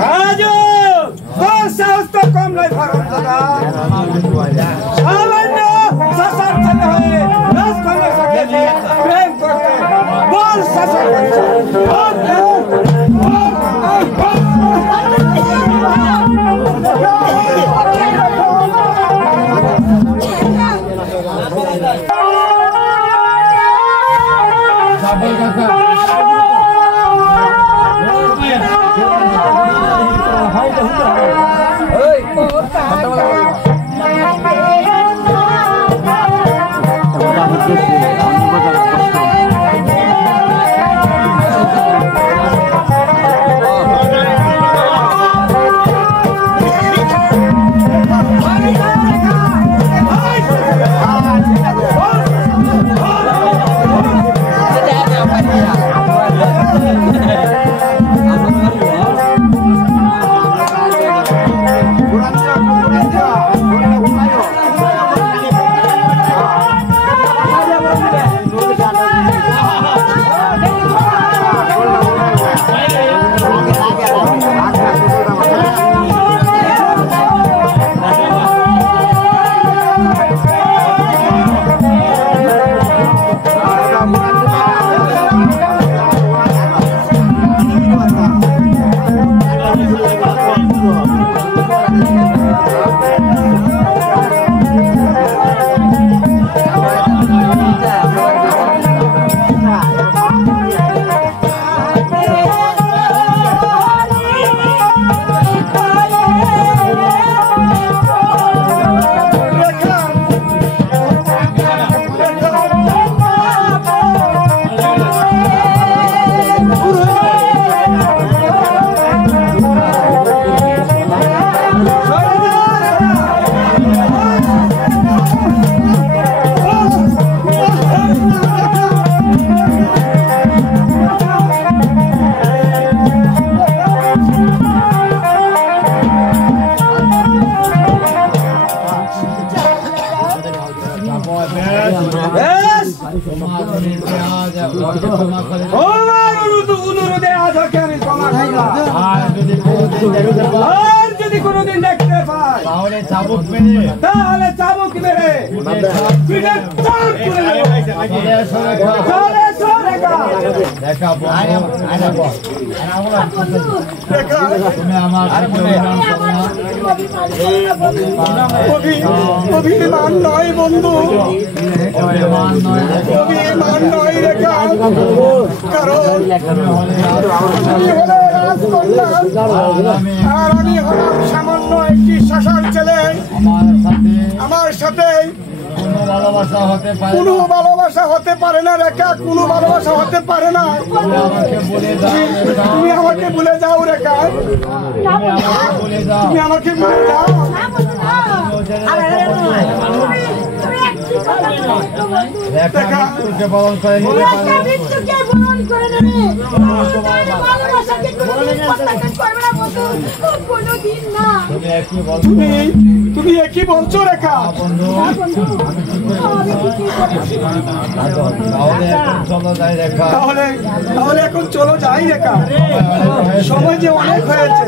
রাজু তোর সাহস তো কম নয় ভারত দাদা সামান্য শাসন করতে হয়ে রাজকন্যার সাথে প্রেম করতে বল শাসন যদি কোনদিন দেখতে পাই তাহলে চাবুক মেরে অভিমান নয় বন্ধু, অভিমান নয় রেখা, কারণ আর আমি হলাম সামান্য একটি শাসার ছেলে। আমার সাথে কোনো ভালোবাসা হতে পারে না রেখা, কোনো ভালোবাসা হতে পারে না। তুমি আমাকে ভুলে যাও রেখা, তুমি আমাকে ভুলে যাও। তুমি একই বলছো রেখা? তাহলে এখন চলো যাই রেখা, সময় যে অনেক হয়েছে।